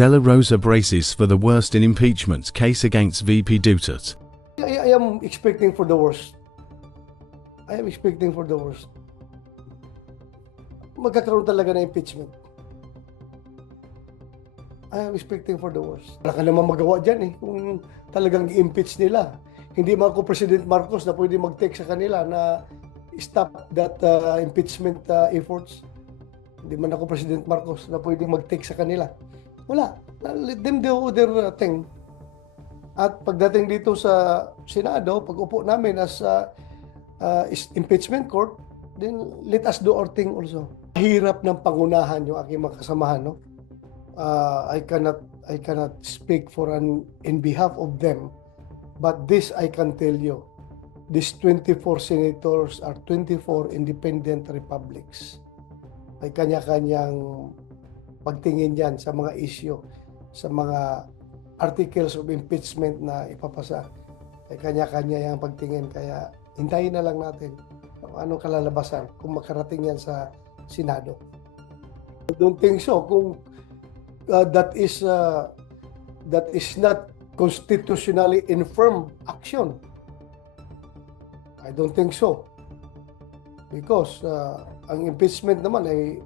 De La Rosa braces for the worst in impeachment case against VP Duterte. I am expecting for the worst. I am expecting for the worst. Magkakaroon talaga ng impeachment. I am expecting for the worst. Wala ka naman magawa dyan eh, kung talagang i-impeach nila. Hindi man ako President Marcos na pwede mag-take sa kanila na stop that impeachment efforts. Hindi man ako President Marcos na pwede mag-take sa kanila. Wala. Let them do their thing. At pagdating dito sa Senado, pag upo namin as impeachment court, then let us do our thing also. Hirap ng pangunahan yung aking mga kasamahan, no? I cannot speak for in behalf of them, but this I can tell you: these 24 senators are 24 independent republics. May kanya-kanyang pagtingin yan sa mga issue, sa mga articles of impeachment na ipapasa. May kanya-kanya yung pagtingin, kaya hintayin na lang natin kung anong kalalabasan kung makarating yan sa Senado. I don't think so. Kung that is not constitutionally infirm action. I don't think so. Because ang impeachment naman ay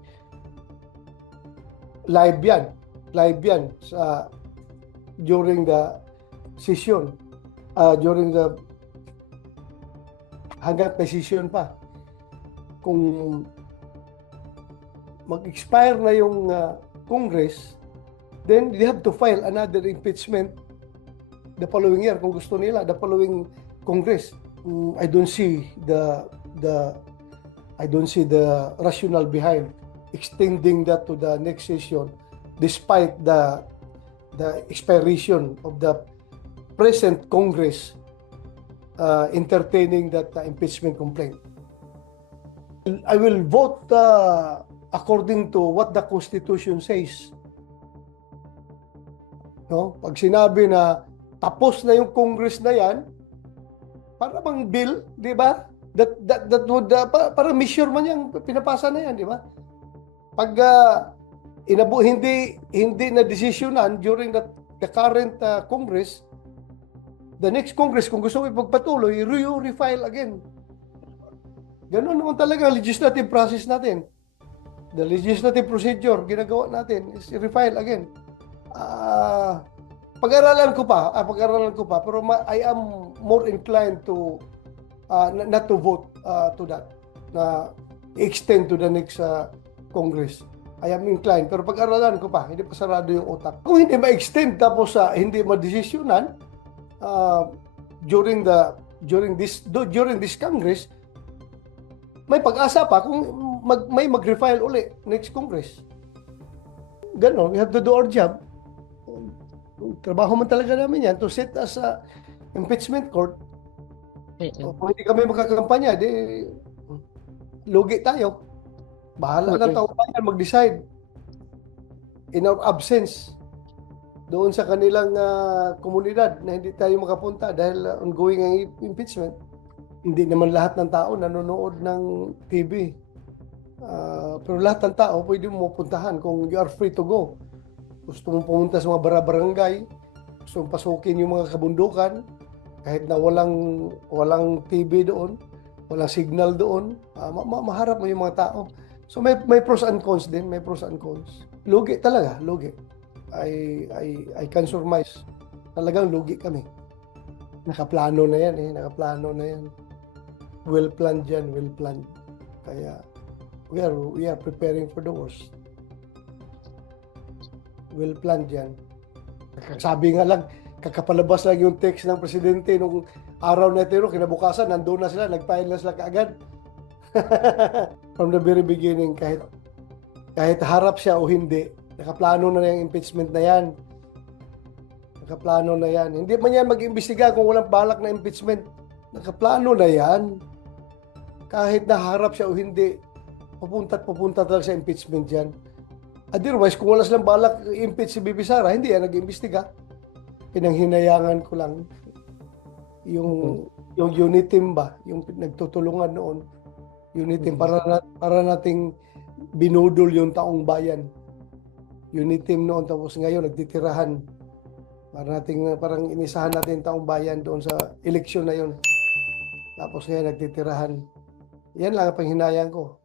live yan sa during the session, hanggang may session pa. Kung mag-expire na yung Congress, then they have to file another impeachment the following year kung gusto nila, the following Congress. I don't see the rationale behind extending that to the next session despite the expiration of the present Congress entertaining that impeachment complaint. I will vote according to what the Constitution says. No? Pag sinabi na tapos na yung Congress na yan, para bang bill, di ba? That would, para measure man yung pinapasa na yan, di ba? Pag hindi na desisyonan during the current Congress, the next Congress, kung gusto mo ipagpatuloy, refile again. Ganun naman talaga ang legislative process natin. The legislative procedure, ginagawa natin is refile again. Pag-aralan ko pa, pero I am more inclined to not to vote to that, na extend to the next Congress. I am inclined, pero pag-aralan ko pa, hindi pa sarado yung utak. Kung hindi ma-extend tapos hindi ma-desisyonan during this Congress, may pag-asa pa kung may mag-refile uli next Congress. Ganon, we have to do our job. Trabaho man talaga namin yan to sit as a impeachment court. Kung hindi kami makakampanya, di lugi tayo. Bahala na taong bayan mag-decide in our absence doon sa kanilang komunidad na hindi tayo makapunta dahil ongoing ang impeachment. Hindi naman lahat ng tao nanonood ng TV. Pero lahat ng tao pwede mo puntahan kung you are free to go. Gusto mong pumunta sa mga barangay, gusto mong pasukin yung mga kabundukan, kahit na walang TV doon, walang signal doon, maharap mo yung mga tao. So may pros and cons din, may pros and cons. Lugi talaga, lugi. I can surmise. Talagang lugi kami. Nakaplano na yan nakaplano na yan. Well planned yan, well planned. Kaya we are preparing for the worst. Well planned yan. Sabi nga lang, kakapalabas lang yung text ng presidente nung araw na ito, kinabukasan, nandun na sila, nag-file na sila kaagad. From the very beginning, kahit harap siya o hindi, nakaplano na yung impeachment na yan. Nakaplano na yan. Hindi man yan mag-imbestiga kung walang balak na impeachment. Nakaplano na yan. Kahit naharap siya o hindi, pupunta talaga sa impeachment yan. Otherwise, kung wala silang balak impeach si Bibi Sara, hindi yan nag-imbestiga. Pinanghinayangan ko lang yung unit team ba, yung nagtutulungan noon. Unit team para nating binudol yung taong bayan. unit team noon, tapos ngayon nagtitirahan. Parang inisahan natin taong bayan doon sa eleksyon na yon. Tapos ngayon nagtitirahan. Yan lang ang panghinayang ko.